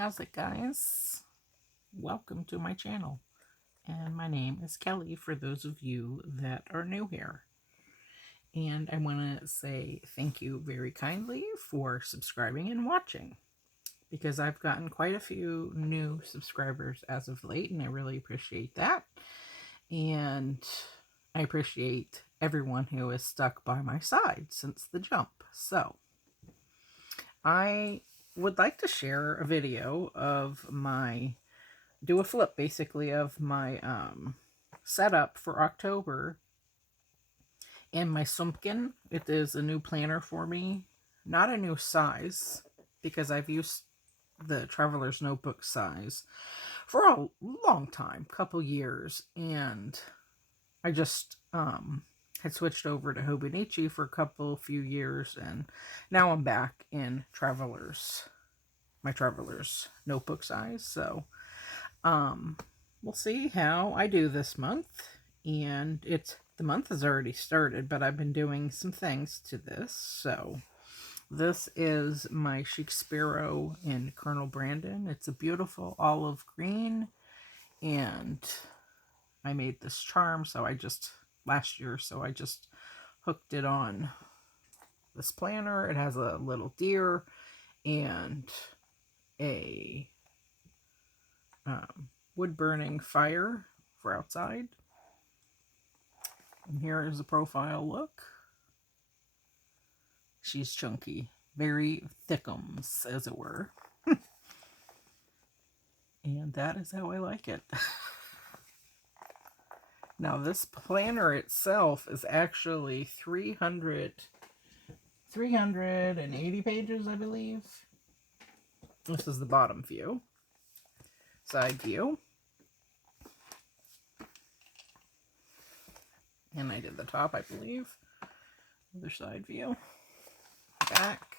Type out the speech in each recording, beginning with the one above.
How's it, guys? Welcome to my channel, and my name is Kelly for those of you that are new here. And I want to say thank you very kindly for subscribing and watching, because I've gotten quite a few new subscribers as of late, and I really appreciate that. And I appreciate everyone who has stuck by my side since the jump. So I would like to share a video of do a flip basically of my setup for October in my Soumkine. It is a new planner for me, not a new size, because I've used the Traveler's Notebook size for a long time, couple years, and I just had switched over to Hobonichi for a few years, and now I'm back in my Traveler's Notebook size. So we'll see how I do this month, and the month has already started, but I've been doing some things to this. So this is my Chic Sparrow in Colonel Brandon. It's a beautiful olive green, and I made this charm last year, so I just hooked it on this planner. It has a little deer and a wood burning fire for outside. And here is the profile look. She's chunky, very thickums, as it were. And that is how I like it. Now, this planner itself is actually 380 pages, I believe. This is the bottom view. Side view. And I did the top, I believe. Other side view. Back.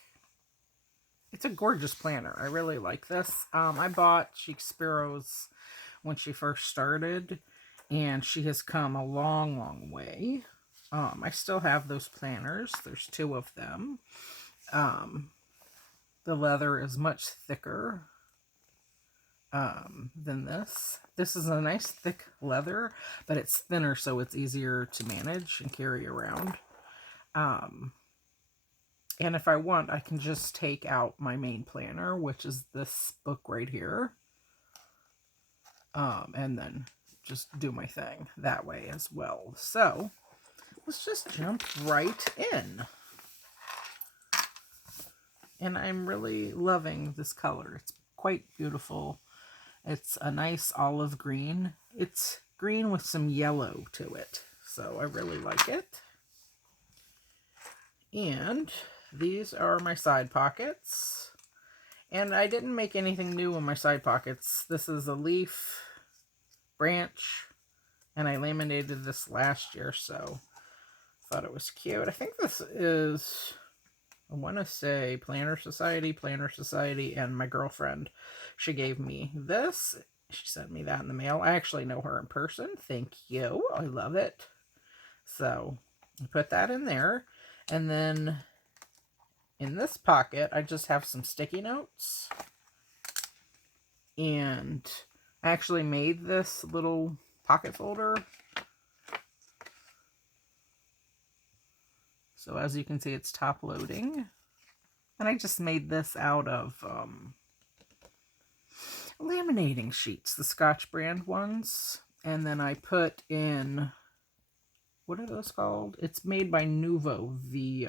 It's a gorgeous planner. I really like this. I bought Chic Sparrow's when she first started, and she has come a long, long way. I still have those planners. There's 2 of them. The leather is much thicker than this. This is a nice thick leather, but it's thinner, so it's easier to manage and carry around. And if I want, I can just take out my main planner, which is this book right here, and then just do my thing that way as well. So let's just jump right in. And I'm really loving this color. It's quite beautiful. It's a nice olive green. It's green with some yellow to it, so I really like it. And these are my side pockets. And I didn't make anything new in my side pockets. This is a leaf branch, and I laminated this last year, so thought it was cute. I think this is, I want to say Planner Society, and my girlfriend, she gave me this. She sent me that in the mail. I actually know her in person. Thank you. I love it. So I put that in there. And then in this pocket, I just have some sticky notes. And I actually made this little pocket folder. So as you can see, it's top loading. And I just made this out of laminating sheets, the Scotch brand ones. And then I put in, what are those called? It's made by Nuvo, the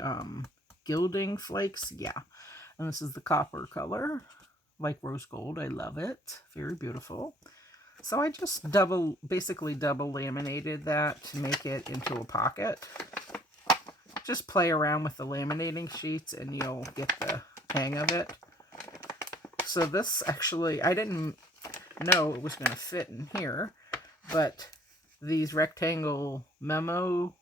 gilding flakes. Yeah. And this is the copper color, like rose gold. I love it. Very beautiful. So I just basically double laminated that to make it into a pocket. Just play around with the laminating sheets and you'll get the hang of it. So this actually, I didn't know it was going to fit in here, but these rectangle memo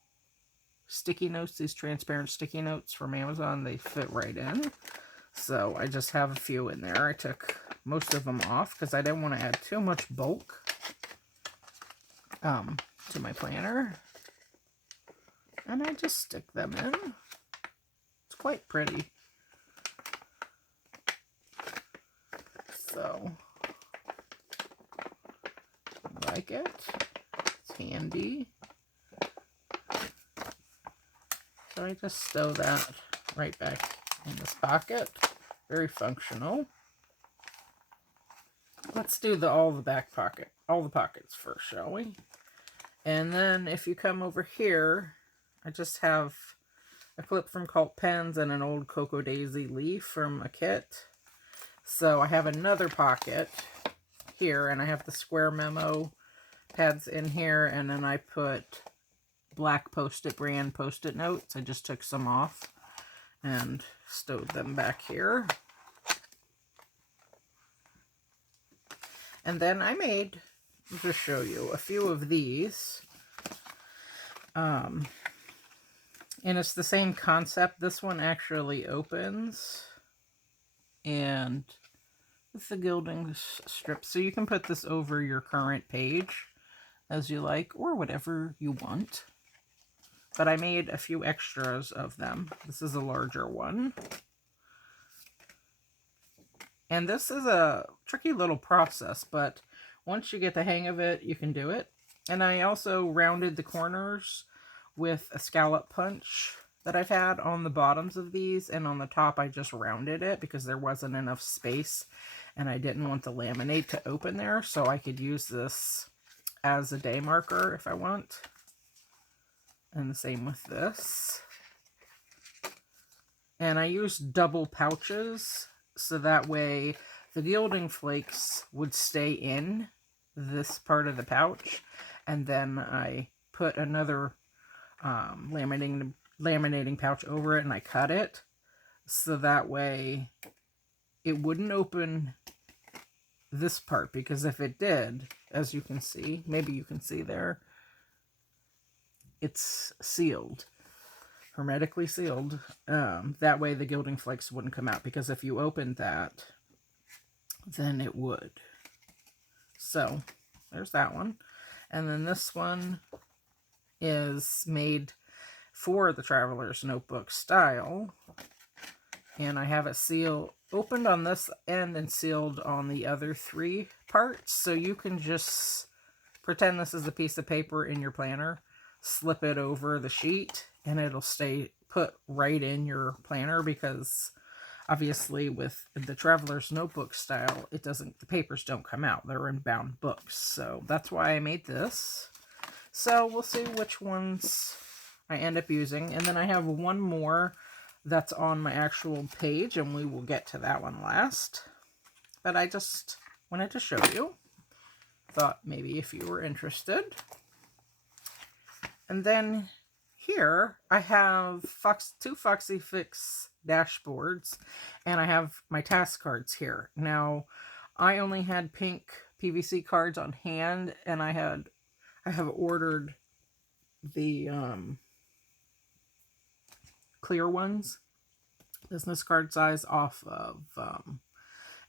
sticky notes, these transparent sticky notes from Amazon, they fit right in. So I just have a few in there. I took most of them off because I didn't want to add too much bulk to my planner. And I just stick them in. It's quite pretty. So, I like it. It's handy. So I just stow that right back in this pocket. Very functional. Let's do all the pockets first, shall we? And then if you come over here, I just have a clip from Cult Pens and an old Cocoa Daisy leaf from a kit. So I have another pocket here, and I have the square memo pads in here, and then I put black Post-it brand Post-it notes. I just took some off and stowed them back here. And then I made, I'll just show you, a few of these. And it's the same concept. This one actually opens and with the gilding strip. So you can put this over your current page as you like, or whatever you want. But I made a few extras of them. This is a larger one. And this is a tricky little process, but once you get the hang of it, you can do it. And I also rounded the corners with a scallop punch that I've had on the bottoms of these, and on the top I just rounded it because there wasn't enough space and I didn't want the laminate to open there, so I could use this as a day marker if I want. And the same with this. And I used double pouches so that way the gilding flakes would stay in this part of the pouch, and then I put another laminating pouch over it, and I cut it so that way it wouldn't open this part, because if it did, as you can see, maybe you can see there, it's sealed, hermetically sealed. That way the gilding flakes wouldn't come out, because if you opened that, then it would. So there's that one. And then this one is made for the Traveler's Notebook style. And I have it opened on this end and sealed on the other three parts. So you can just pretend this is a piece of paper in your planner, slip it over the sheet, and it'll stay put right in your planner, because obviously with the Traveler's Notebook style, the papers don't come out. They're in bound books. So that's why I made this. So we'll see which ones I end up using. And then I have one more that's on my actual page, and we will get to that one last. But I just wanted to show you. Thought maybe if you were interested. And then here I have two Foxy Fix Dashboards, and I have my task cards here. Now, I only had pink PVC cards on hand, and I have ordered the clear ones, business card size, off of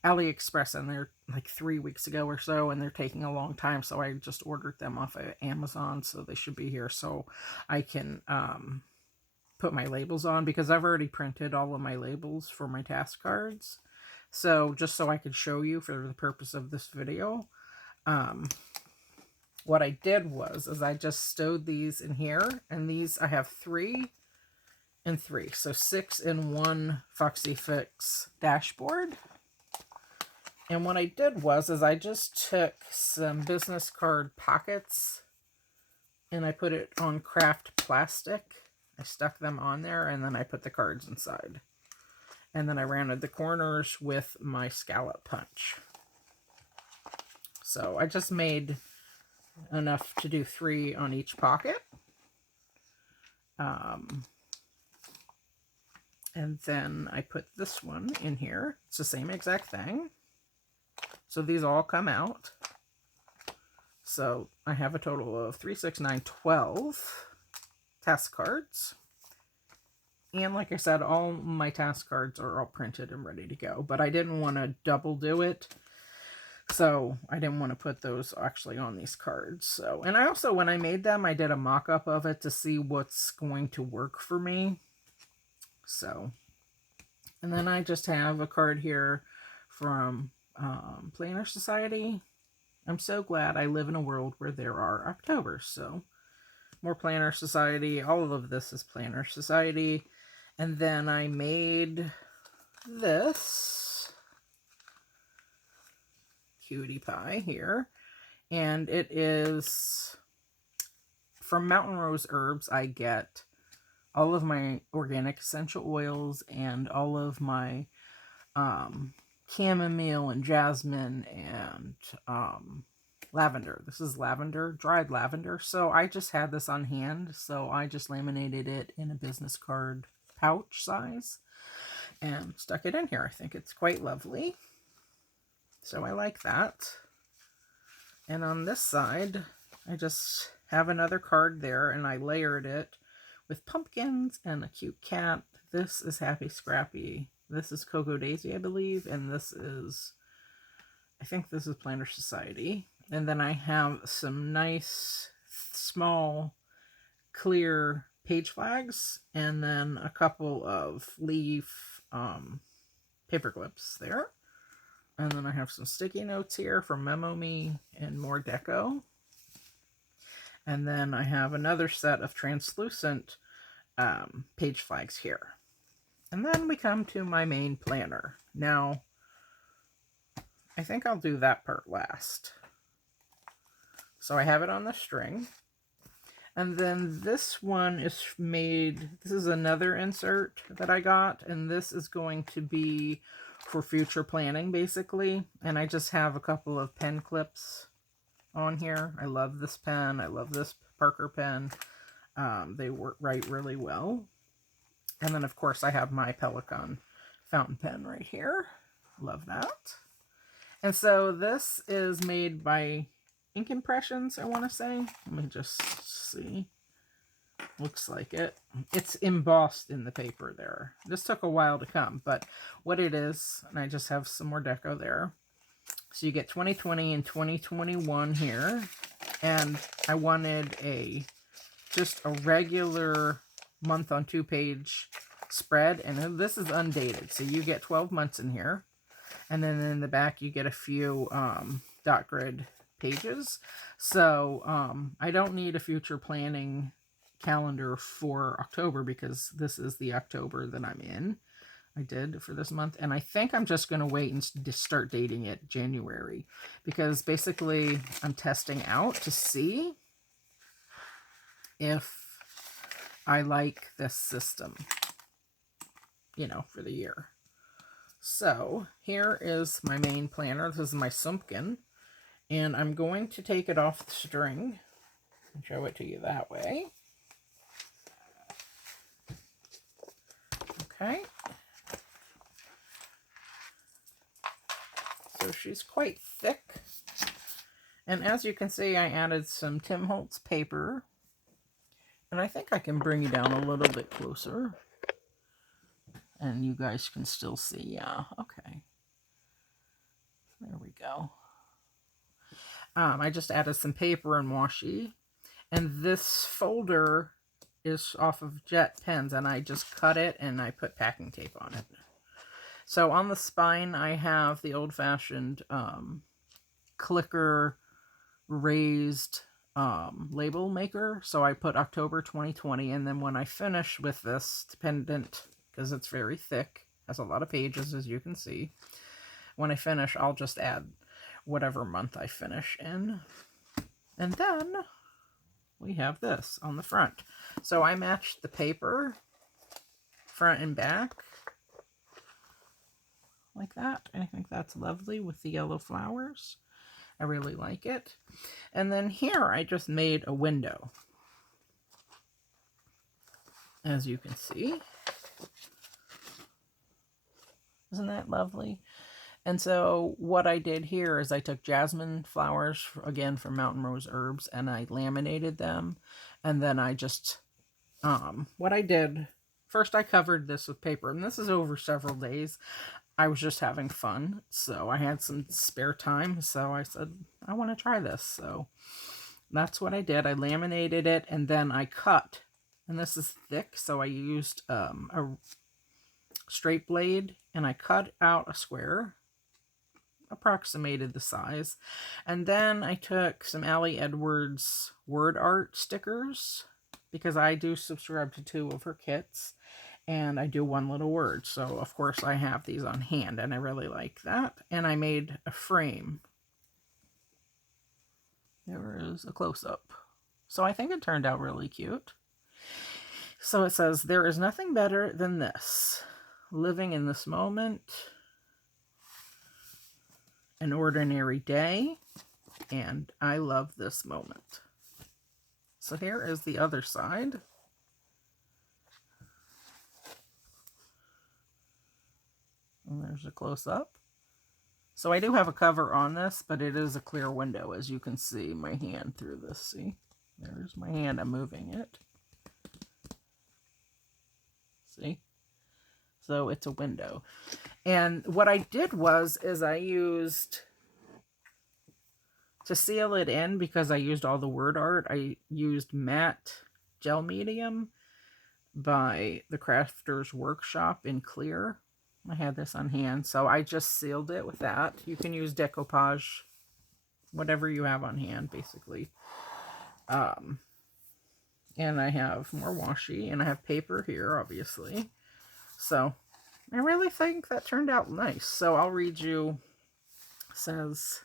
AliExpress, and they're like 3 weeks ago or so, and they're taking a long time, so I just ordered them off of Amazon, so they should be here so I can put my labels on, because I've already printed all of my labels for my task cards. So just so I could show you for the purpose of this video, what I did was I just stowed these in here, and these I have 3 and 3, so 6 in one Foxy Fix dashboard. And what I did was I just took some business card pockets and I put it on craft plastic. I stuck them on there, and then I put the cards inside. And then I rounded the corners with my scallop punch. So I just made enough to do 3 on each pocket. And then I put this one in here. It's the same exact thing. So these all come out. So I have a total of 3, 6, 9, 12 task cards. And like I said, all my task cards are all printed and ready to go. But I didn't want to double do it. So I didn't want to put those actually on these cards. So, and I also, when I made them, I did a mock-up of it to see what's going to work for me. So, and then I just have a card here from Planner Society. I'm so glad I live in a world where there are Octobers. So more Planner Society. All of this is Planner Society. And then I made this cutie pie here. And it is from Mountain Rose Herbs. I get all of my organic essential oils and all of my chamomile and jasmine and lavender. This is lavender, dried lavender. So I just had this on hand. So I just laminated it in a business card pouch size and stuck it in here. I think it's quite lovely. So I like that. And on this side, I just have another card there and I layered it with pumpkins and a cute cat. This is Happy Scrappy. This is Cocoa Daisy, I believe. And this is, I think this is Planner Society. And then I have some nice, small, clear page flags. And then a couple of leaf paper clips there. And then I have some sticky notes here from Memo Me and More Deco. And then I have another set of translucent page flags here. And then we come to my main planner. Now, I think I'll do that part last. So I have it on the string. And then this one is made, this is another insert that I got. And this is going to be for future planning, basically. And I just have a couple of pen clips on here. I love this pen. I love this Parker pen. They write really well. And then, of course, I have my Pelican fountain pen right here. Love that. And so this is made by Ink Impressions, I want to say. Let me just see. Looks like it. It's embossed in the paper there. This took a while to come, but what it is, and I just have some more deco there. So you get 2020 and 2021 here. And I wanted just a regular month on 2-page spread. And this is undated. So you get 12 months in here. And then in the back, you get a few dot grid pages. So I don't need a future planning calendar for October because this is the October that I'm in. I did for this month. And I think I'm just going to wait and start dating it January. Because basically, I'm testing out to see if I like this system, you know, for the year. So here is my main planner. This is my Soumkine. And I'm going to take it off the string and show it to you that way. Okay. So she's quite thick. And as you can see, I added some Tim Holtz paper. And I think I can bring you down a little bit closer. And you guys can still see. Yeah, okay. There we go. I just added some paper and washi. And this folder is off of Jet pens. And I just cut it and I put packing tape on it. So on the spine, I have the old-fashioned clicker raised label maker. So I put October 2020. And then when I finish with this pendant, because it's very thick, has a lot of pages, as you can see, when I finish, I'll just add whatever month I finish in. And then we have this on the front. So I matched the paper front and back like that. I think that's lovely with the yellow flowers. I really like it. And then here I just made a window, as you can see. Isn't that lovely? And so what I did here is I took jasmine flowers, again from Mountain Rose Herbs, and I laminated them. And then I just, what I did, first I covered this with paper. And this is over several days. I was just having fun. So I had some spare time. So I said, I want to try this. So that's what I did. I laminated it and then I cut. And this is thick. So I used a straight blade and I cut out a square approximated the size. And then I took some Allie Edwards word art stickers, because I do subscribe to 2 of her kits, and I do one little word. So of course I have these on hand, and I really like that. And I made a frame. There is a close-up. So I think it turned out really cute. So it says, there is nothing better than this. Living in this moment. An ordinary day. And I love this moment. So here is the other side. And there's a close-up. So I do have a cover on this, but it is a clear window, as you can see my hand through this. See? There's my hand. I'm moving it. See? So it's a window. And what I did is I used, to seal it in, because I used all the word art, I used matte gel medium by the Crafters Workshop in clear. I had this on hand, so I just sealed it with that. You can use decoupage, whatever you have on hand, basically. And I have more washi, and I have paper here, obviously. So I really think that turned out nice. So I'll read you, says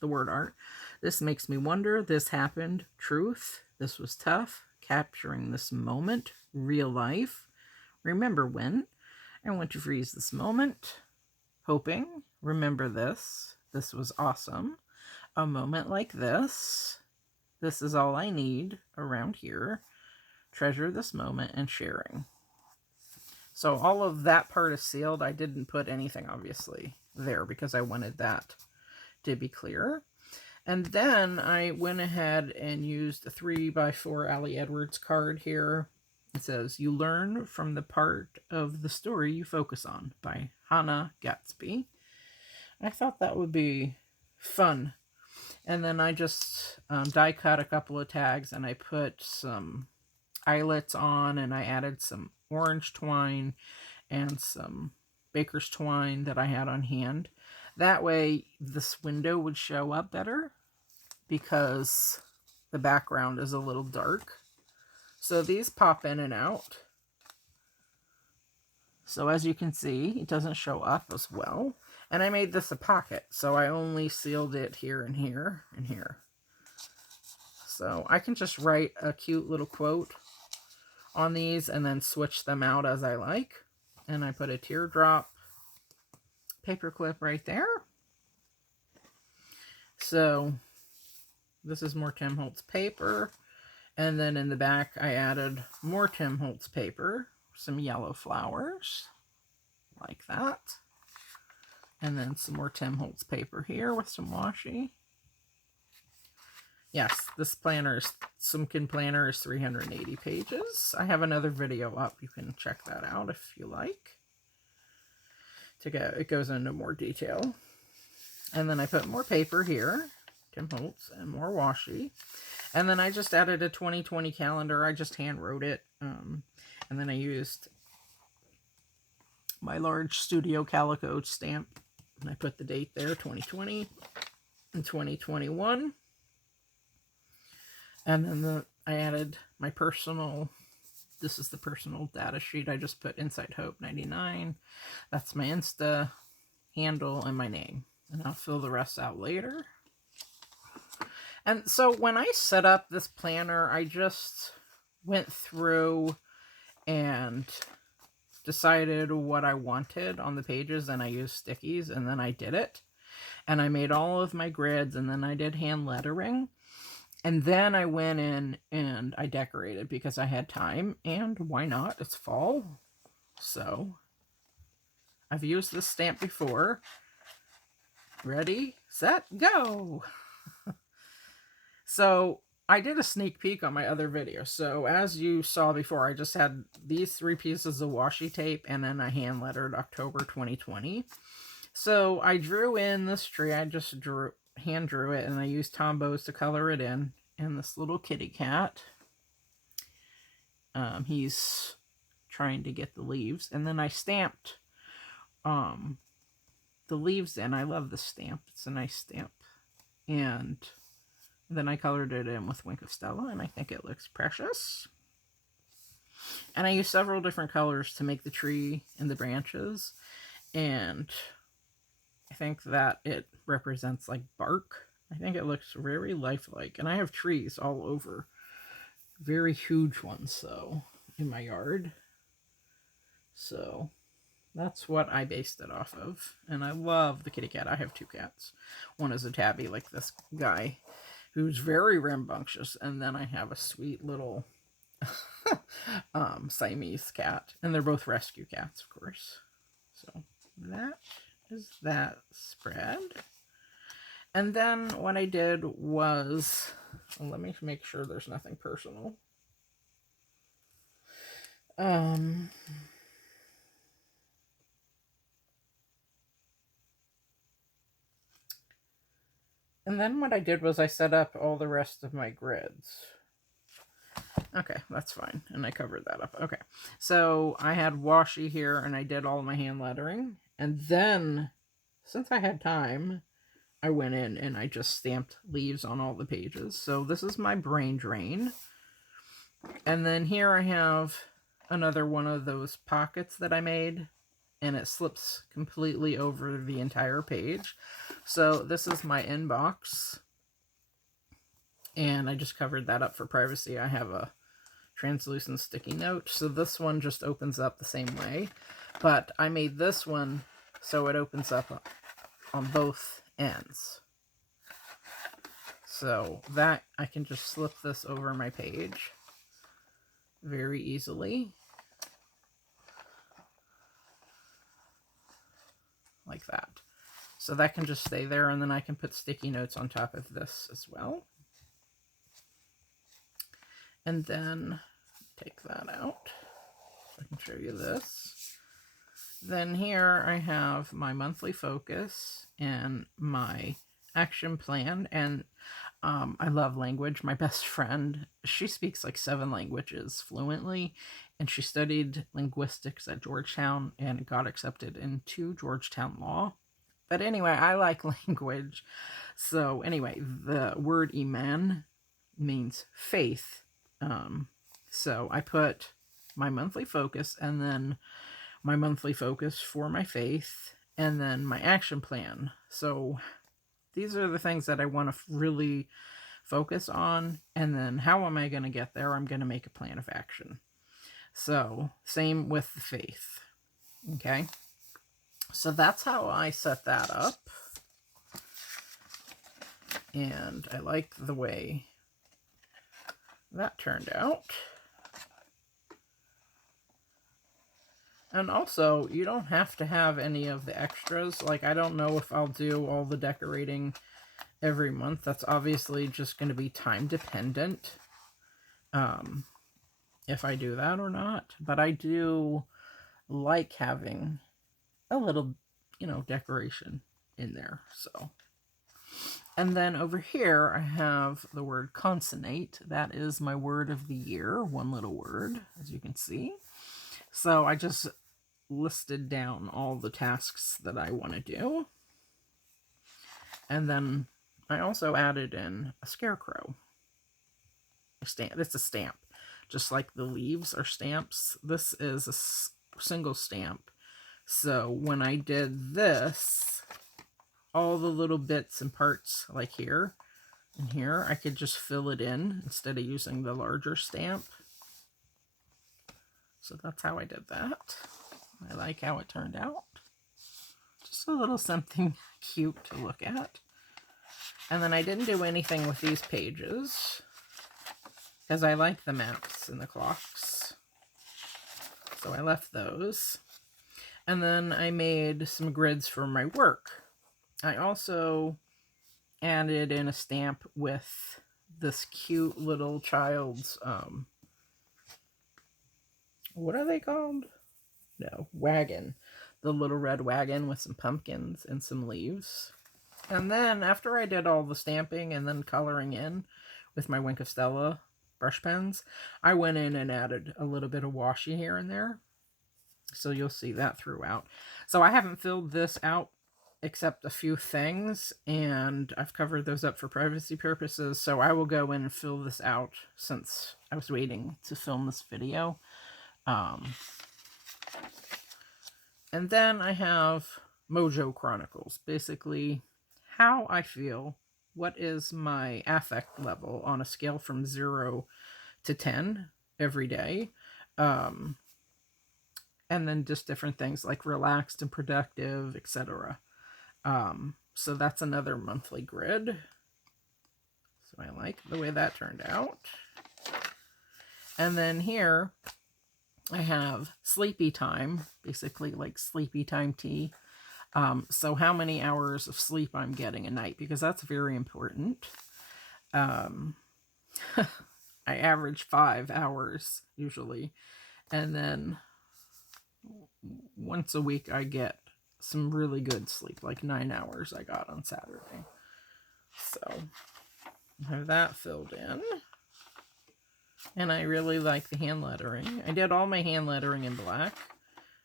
the word art. This makes me wonder. This happened. Truth. This was tough. Capturing this moment. Real life. Remember when. I want to freeze this moment. Hoping. Remember this. This was awesome. A moment like this. This is all I need around here. Treasure this moment and sharing. So all of that part is sealed. I didn't put anything, obviously, there because I wanted that to be clear. And then I went ahead and used a 3x4 Allie Edwards card here. It says, You Learn from the Part of the Story You Focus On by Hannah Gatsby. I thought that would be fun. And then I just die cut a couple of tags, and I put some eyelets on, and I added some orange twine and some baker's twine that I had on hand. That way this window would show up better because the background is a little dark. So these pop in and out. So as you can see, it doesn't show up as well. And I made this a pocket, so I only sealed it here and here and here. So I can just write a cute little quote on these and then switch them out as I like. And I put a teardrop paper clip right there. So this is more Tim Holtz paper. And then in the back I added more Tim Holtz paper, some yellow flowers like that. And then some more Tim Holtz paper here with some washi. Yes, this Soumkine planner is 380 pages. I have another video up. You can check that out if you like. It goes into more detail. And then I put more paper here, Tim Holtz, and more washi. And then I just added a 2020 calendar. I just hand wrote it. And then I used my large Studio Calico stamp. And I put the date there, 2020 and 2021. And then I added my personal, this is the personal data sheet. I just put Inside Hope 99. That's my Insta handle and my name. And I'll fill the rest out later. And so when I set up this planner, I just went through and decided what I wanted on the pages, and I used stickies, and then I did it. And I made all of my grids, and then I did hand lettering. And then I went in and I decorated because I had time, and why not? It's fall. So I've used this stamp before. Ready, set, go! So I did a sneak peek on my other video. So as you saw before, I just had these 3 pieces of washi tape, and then I hand lettered October 2020. So I drew in this tree. I just hand drew it, and I used Tombows to color it in. And this little kitty cat, he's trying to get the leaves. And then I stamped the the leaves in. I love the stamp. It's a nice stamp. And then I colored it in with Wink of Stella, and I think it looks precious. And I used several different colors to make the tree and the branches. And I think that it represents like bark. I think it looks very lifelike. And I have trees all over. Very huge ones, so, in my yard. So, that's what I based it off of. And I love the kitty cat. I have 2 cats. One is a tabby, like this guy, who's very rambunctious. And then I have a sweet little Siamese cat. And they're both rescue cats, of course. So, that is that spread. And then what I did was, well, let me make sure there's nothing personal. And then what I did was I set up all the rest of my grids. Okay, that's fine. And I covered that up. Okay, so I had washi here and I did all my hand lettering. And then, since I had time, I went in and I just stamped leaves on all the pages. So this is my brain drain. And then here I have another one of those pockets that I made. And it slips completely over the entire page. So this is my inbox. And I just covered that up for privacy. I have a translucent sticky note. So this one just opens up the same way. But I made this one so it opens up on both ends. So that I can just slip this over my page very easily. Like that. So that can just stay there, and then I can put sticky notes on top of this as well. And then take that out. I can show you this. Then here I have my monthly focus and my action plan. And I love language. My best friend, she speaks like 7 languages fluently. And she studied linguistics at Georgetown and got accepted into Georgetown Law. But anyway, I like language. So anyway, the word Iman means faith. So I put my monthly focus and then my monthly focus for my faith and then my action plan. So these are the things that I want to really focus on. And then how am I going to get there? I'm going to make a plan of action. So same with the faith. Okay. So that's how I set that up. And I like the way that turned out. And also, you don't have to have any of the extras. Like, I don't know if I'll do all the decorating every month. That's obviously just going to be time dependent. If I do that or not. But I do like having a little, decoration in there. So, and then over here, I have the word Concinnate. That is my word of the year. One little word, as you can see. So I just listed down all the tasks that I want to do. And then I also added in a scarecrow. It's a stamp. Just like the leaves are stamps, this is a single stamp. So when I did this, all the little bits and parts like here and here, I could just fill it in instead of using the larger stamp. So that's how I did that. I like how it turned out. Just a little something cute to look at. And then I didn't do anything with these pages because I like the maps and the clocks. So I left those. And then I made some grids for my work. I also added in a stamp with this cute little child's, what are they called? No, wagon. The little red wagon with some pumpkins and some leaves. And then after I did all the stamping and then coloring in with my Wink of Stella brush pens, I went in and added a little bit of washi here and there. So you'll see that throughout. So I haven't filled this out except a few things, and I've covered those up for privacy purposes, so I will go in and fill this out since I was waiting to film this video. And then I have Mojo Chronicles, basically how I feel, what is my affect level on a scale from 0 to 10 every day. And then just different things like relaxed and productive, etc. So that's another monthly grid. So I like the way that turned out. And then here I have sleepy time, basically like sleepy time tea. So how many hours of sleep I'm getting a night, because that's very important. I average 5 hours usually. And then once a week I get some really good sleep, like 9 hours I got on Saturday. So I have that filled in. And I really like the hand lettering. I did all my hand lettering in black.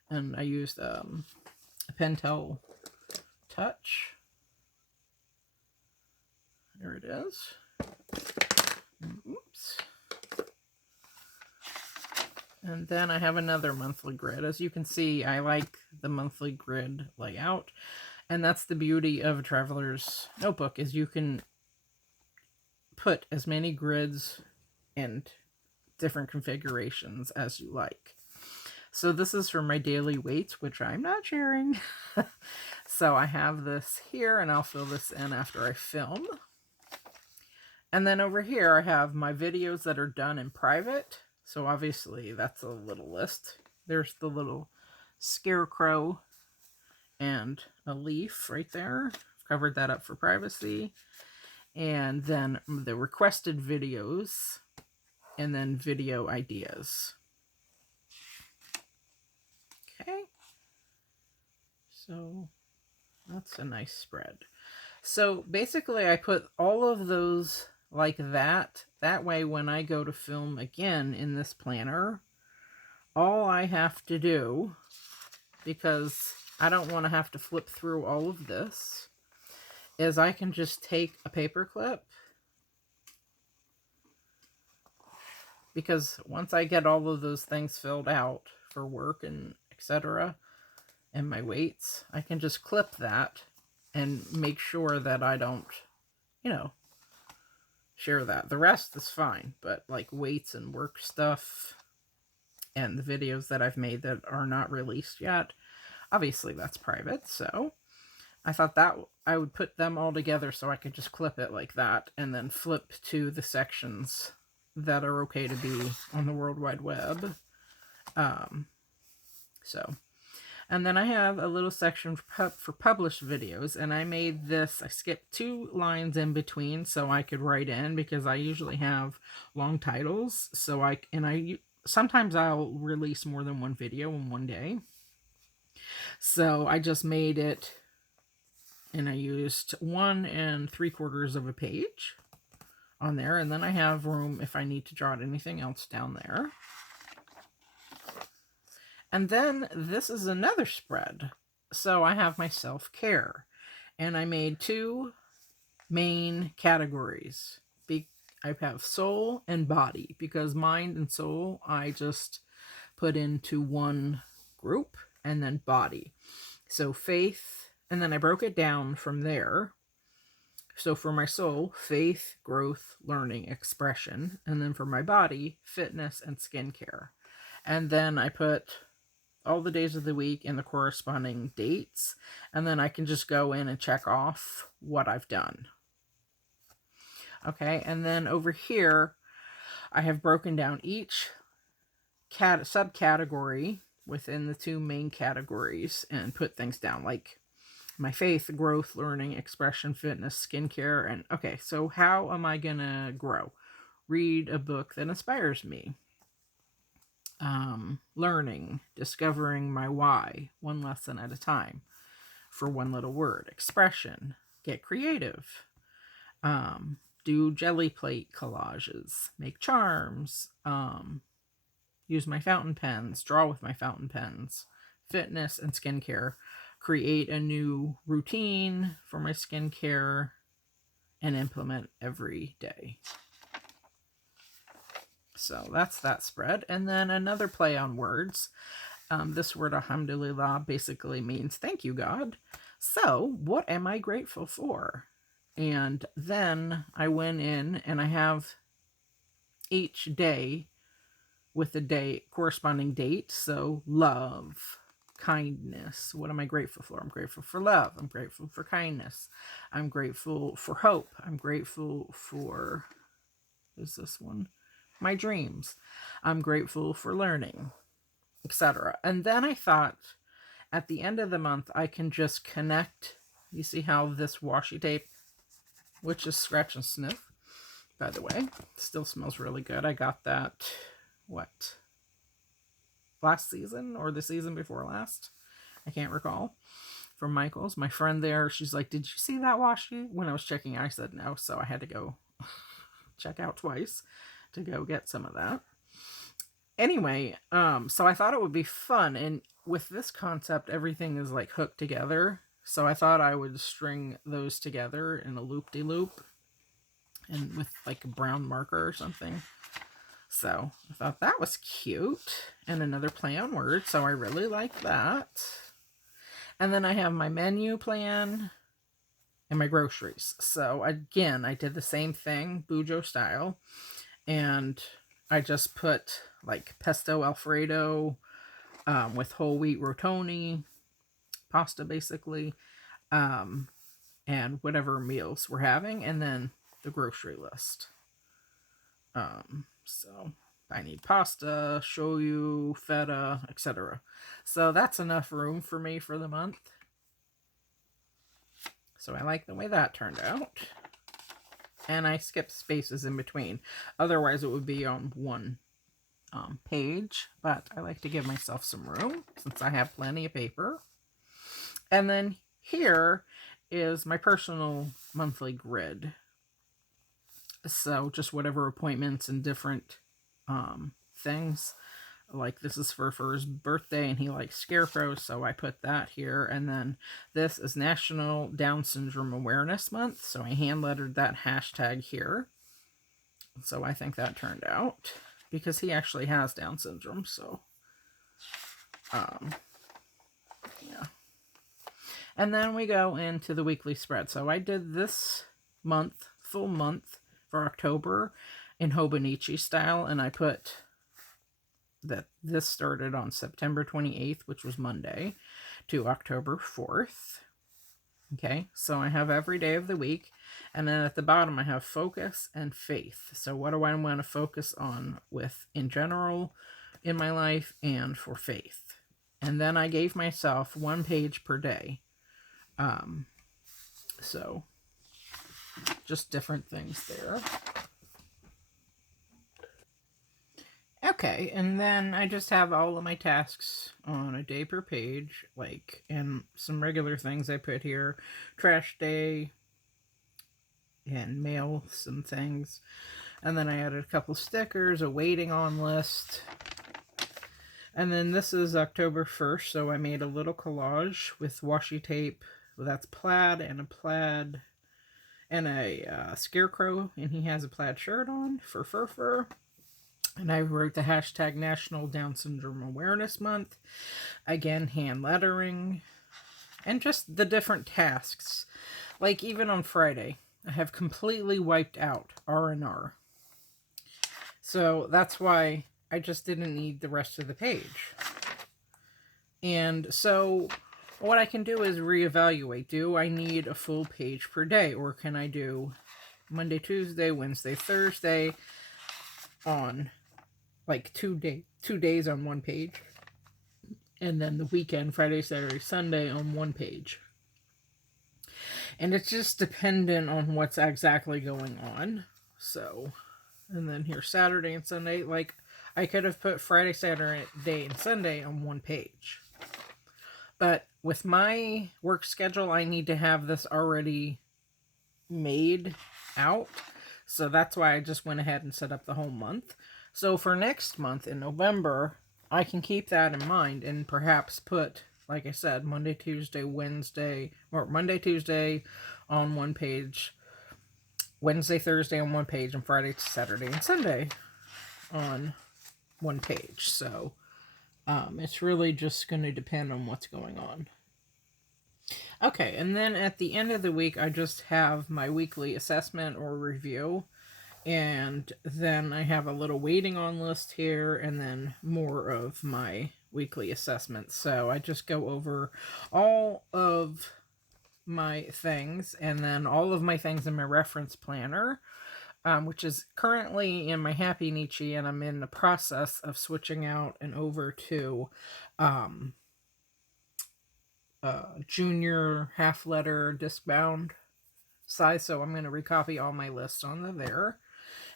And I used a Pentel Touch. There it is. Oops. And then I have another monthly grid. As you can see, I like the monthly grid layout. And that's the beauty of a traveler's notebook, is you can put as many grids and different configurations as you like. So this is for my daily weights, which I'm not sharing. So I have this here, and I'll fill this in after I film. And then over here I have my videos that are done in private. So obviously that's a little list. There's the little scarecrow and a leaf right there. I've covered that up for privacy. And then the requested videos, and then video ideas. Okay. So that's a nice spread. So basically I put all of those like that. That way when I go to film again in this planner, all I have to do, because I don't want to have to flip through all of this, is I can just take a paper clip, because once I get all of those things filled out for work and etc. and my weights, I can just clip that and make sure that I don't, share that. The rest is fine, but like weights and work stuff and the videos that I've made that are not released yet, obviously that's private. So I thought that I would put them all together so I could just clip it like that and then flip to the sections that are okay to be on the World Wide Web. And then I have a little section for published videos, and I made this, I skipped 2 lines in between so I could write in, because I usually have long titles, so sometimes I'll release more than one video in one day. So I just made it, and I used 1 3/4 of a page on there, and then I have room if I need to jot anything else down there. And then this is another spread. So I have my self-care, and I made 2 main categories. I have soul and body, because mind and soul I just put into one group, and then body. So faith, and then I broke it down from there. So for my soul, faith, growth, learning, expression. And then for my body, fitness and skincare. And then I put all the days of the week and the corresponding dates. And then I can just go in and check off what I've done. Okay, and then over here, I have broken down each subcategory within the 2 main categories and put things down, like my faith, growth, learning, expression, fitness, skincare. And okay, so how am I gonna grow? Read a book that inspires me. Learning, discovering my why, 1 lesson at a time for 1 little word. Expression, get creative. Do jelly plate collages, make charms, use my fountain pens, draw with my fountain pens. Fitness and skincare, create a new routine for my skincare, and implement every day. So that's that spread. And then another play on words. This word alhamdulillah basically means thank you, God. So what am I grateful for? And then I went in and I have each day with the corresponding date. So love, kindness. What am I grateful for? I'm grateful for love. I'm grateful for kindness. I'm grateful for hope. I'm grateful for, is this one? My dreams. I'm grateful for learning, etc. And then I thought at the end of the month, I can just connect. You see how this washi tape, which is scratch and sniff, by the way, still smells really good. I got that, what, last season or the season before last? I can't recall. From Michael's. My friend there, she's like, did you see that washi? When I was checking, I said no, so I had to go check out twice to go get some of that. Anyway, so I thought it would be fun, and with this concept, everything is like hooked together, so I thought I would string those together in a loop-de-loop, and with like a brown marker or something. So I thought that was cute, and another play on words, so I really like that. And then I have my menu plan and my groceries. So again, I did the same thing, Bujo style, and I just put like pesto Alfredo with whole wheat rotoni, pasta basically, and whatever meals we're having, and then the grocery list. So I need pasta, shoyu, feta, etc. So that's enough room for me for the month. So I like the way that turned out. And I skipped spaces in between. Otherwise, it would be on one page. But I like to give myself some room since I have plenty of paper. And then here is my personal monthly grid. So just whatever appointments and different things. Like this is for his birthday and he likes scarecrows, so I put that here. And then this is National Down Syndrome Awareness Month, so I hand lettered that hashtag here. So I think that turned out because he actually has Down syndrome, so yeah. And then we go into the weekly spread. So I did this month, full month for October in Hobonichi style, and I put that this started on September 28th, which was Monday, to October 4th. Okay, so I have every day of the week, and then at the bottom I have focus and faith. So what do I want to focus on with in general in my life and for faith? And then I gave myself 1 page per day. So just different things there. Okay, and then I just have all of my tasks on a day per page, like, and some regular things I put here. Trash day, and mail some things. And then I added a couple stickers, a waiting on list. And then this is October 1st, so I made a little collage with washi tape. Well, that's plaid and a plaid and a scarecrow, and he has a plaid shirt on for fur. And I wrote the hashtag National Down Syndrome Awareness Month. Again, hand lettering. And just the different tasks. Like even on Friday, I have completely wiped out R&R. So that's why I just didn't need the rest of the page. And so what I can do is reevaluate. Do I need a full page per day? Or can I do Monday, Tuesday, Wednesday, Thursday on like 2 days on 1 page, and then the weekend, Friday, Saturday, Sunday on 1 page. And it's just dependent on what's exactly going on. So, and then here Saturday and Sunday, like I could have put Friday, Saturday, and Sunday on 1 page. But with my work schedule, I need to have this already made out. So that's why I just went ahead and set up the whole month. So for next month in November, I can keep that in mind and perhaps put like I said, Monday, Tuesday, Wednesday, or Monday, Tuesday on one page, Wednesday, Thursday on one page, and Friday, Saturday, and Sunday on one page. So it's really just going to depend on what's going on. Okay, and then at the end of the week, I just have my weekly assessment or review. And then I have a little waiting on list here, and then more of my weekly assessments. So I just go over all of my things, and then all of my things in my reference planner, which is currently in my Happy Nietzsche, and I'm in the process of switching out and over to junior half letter disc bound size. So I'm going to recopy all my lists on there.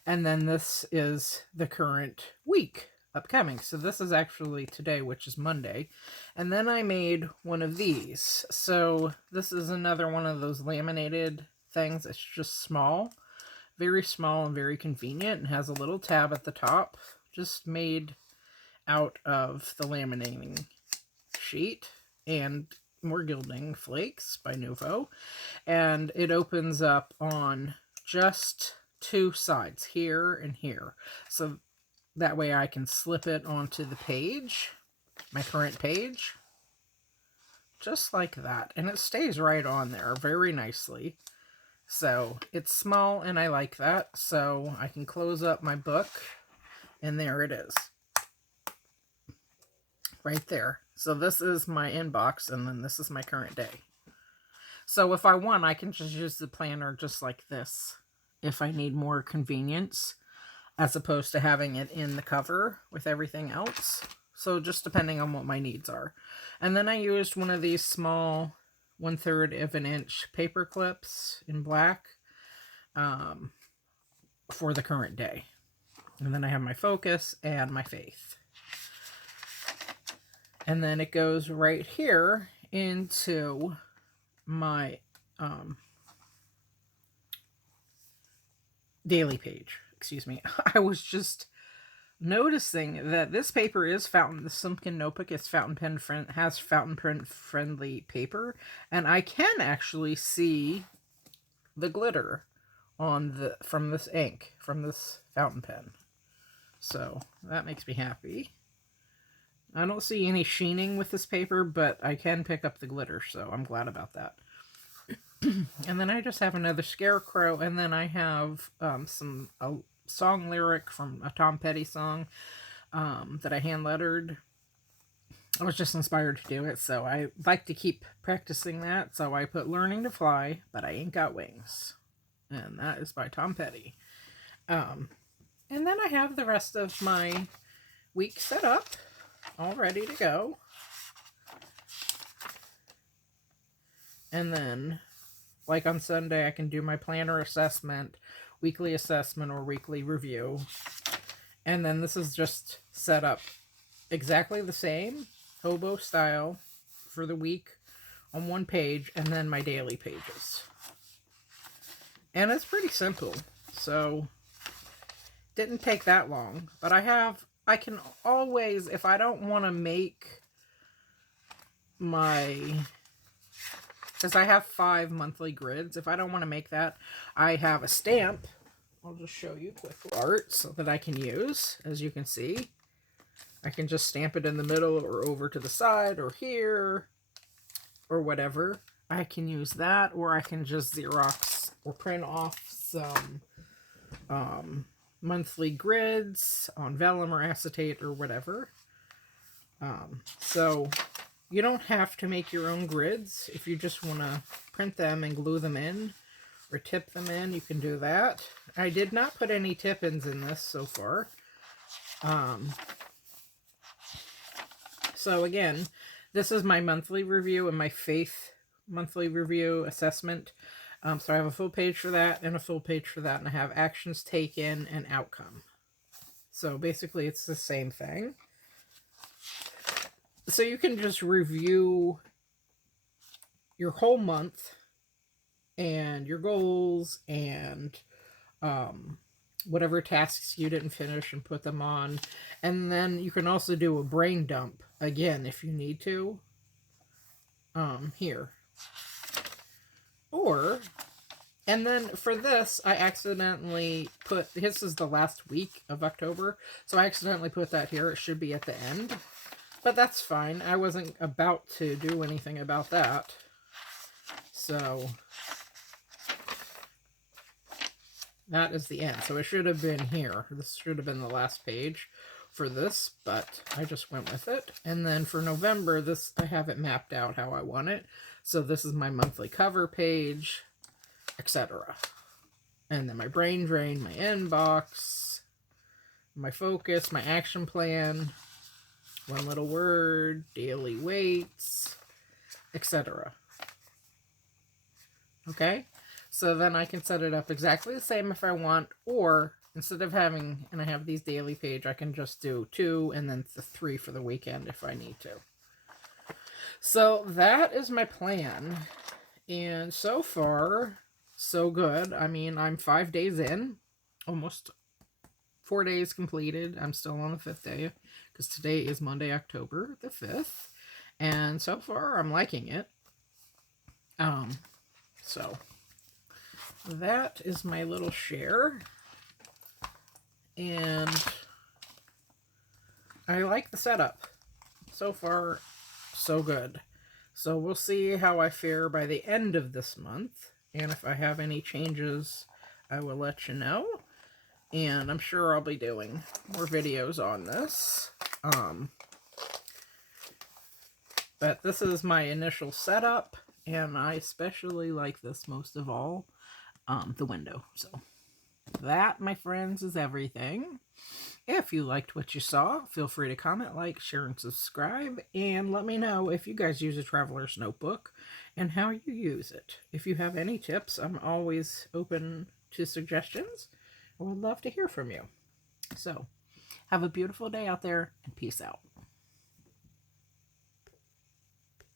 And then this is the current week upcoming. So this is actually today, which is Monday. And then I made one of these. So this is another one of those laminated things. It's just small, very small and very convenient, and has a little tab at the top, just made out of the laminating sheet and more gilding flakes by Nuvo. And it opens up on just two sides, here and here. So that way I can slip it onto the page, my current page, just like that. And it stays right on there very nicely. So it's small and I like that. So I can close up my book and there it is. Right there. So this is my inbox, and then this is my current day. So if I want, I can just use the planner just like this if I need more convenience, as opposed to having it in the cover with everything else. So just depending on what my needs are. And then I used one of these small 1/3 of an inch paper clips in black for the current day. And then I have my focus and my faith. And then it goes right here into my daily page. Excuse me. I was just noticing that this paper is fountain. The Soumkine notebook is fountain pen has fountain pen friendly paper, and I can actually see the glitter on from this ink, from this fountain pen. So that makes me happy. I don't see any sheening with this paper, but I can pick up the glitter, so I'm glad about that. And then I just have another scarecrow, and then I have a song lyric from a Tom Petty song that I hand lettered. I was just inspired to do it, so I like to keep practicing that. So I put "Learning to Fly, but I Ain't Got Wings," and that is by Tom Petty. And then I have the rest of my week set up, all ready to go. And then, like on Sunday, I can do my planner assessment, weekly assessment, or weekly review. And then this is just set up exactly the same, hobo style, for the week on one page, and then my daily pages. And it's pretty simple, so didn't take that long. But I can always, if I don't want to make because I have 5 monthly grids, if I don't want to make that, I have a stamp. I'll just show you quick art so that I can use, as you can see. I can just stamp it in the middle or over to the side or here or whatever. I can use that, or I can just Xerox or print off some monthly grids on vellum or acetate or whatever. So you don't have to make your own grids. If you just want to print them and glue them in or tip them in, you can do that. I did not put any tip-ins in this so far. So again, this is my monthly review and my faith monthly review assessment. So I have a full page for that and a full page for that, and I have actions taken and outcome. So basically it's the same thing. So you can just review your whole month and your goals and whatever tasks you didn't finish and put them on. And then you can also do a brain dump again if you need to. here. And then for this, I accidentally put, this is the last week of October, so I accidentally put that here. It should be at the end, but that's fine. I wasn't about to do anything about that. So that is the end. So it should have been here. This should have been the last page for this, but I just went with it. And then for November, this, I have it mapped out how I want it. So this is my monthly cover page, etc. And then my brain drain, my inbox, my focus, my action plan, one little word, daily weights, etc. Okay? So then I can set it up exactly the same if I want, or instead of having, and I have these daily page, I can just do 2 and then the 3 for the weekend if I need to. So that is my plan. And so far, so good. I mean, I'm 5 days in, almost 4 days completed. I'm still on the 5th day because today is Monday, October the 5th. And so far, I'm liking it. So that is my little share. And I like the setup. So far, so good. So we'll see how I fare by the end of this month. And if I have any changes, I will let you know. And I'm sure I'll be doing more videos on this. But this is my initial setup. And I especially like this most of all, the window. So that, my friends, is everything. If you liked what you saw, feel free to comment, like, share, and subscribe. And let me know if you guys use a traveler's notebook and how you use it. If you have any tips, I'm always open to suggestions. I would love to hear from you. So, have a beautiful day out there, and peace out.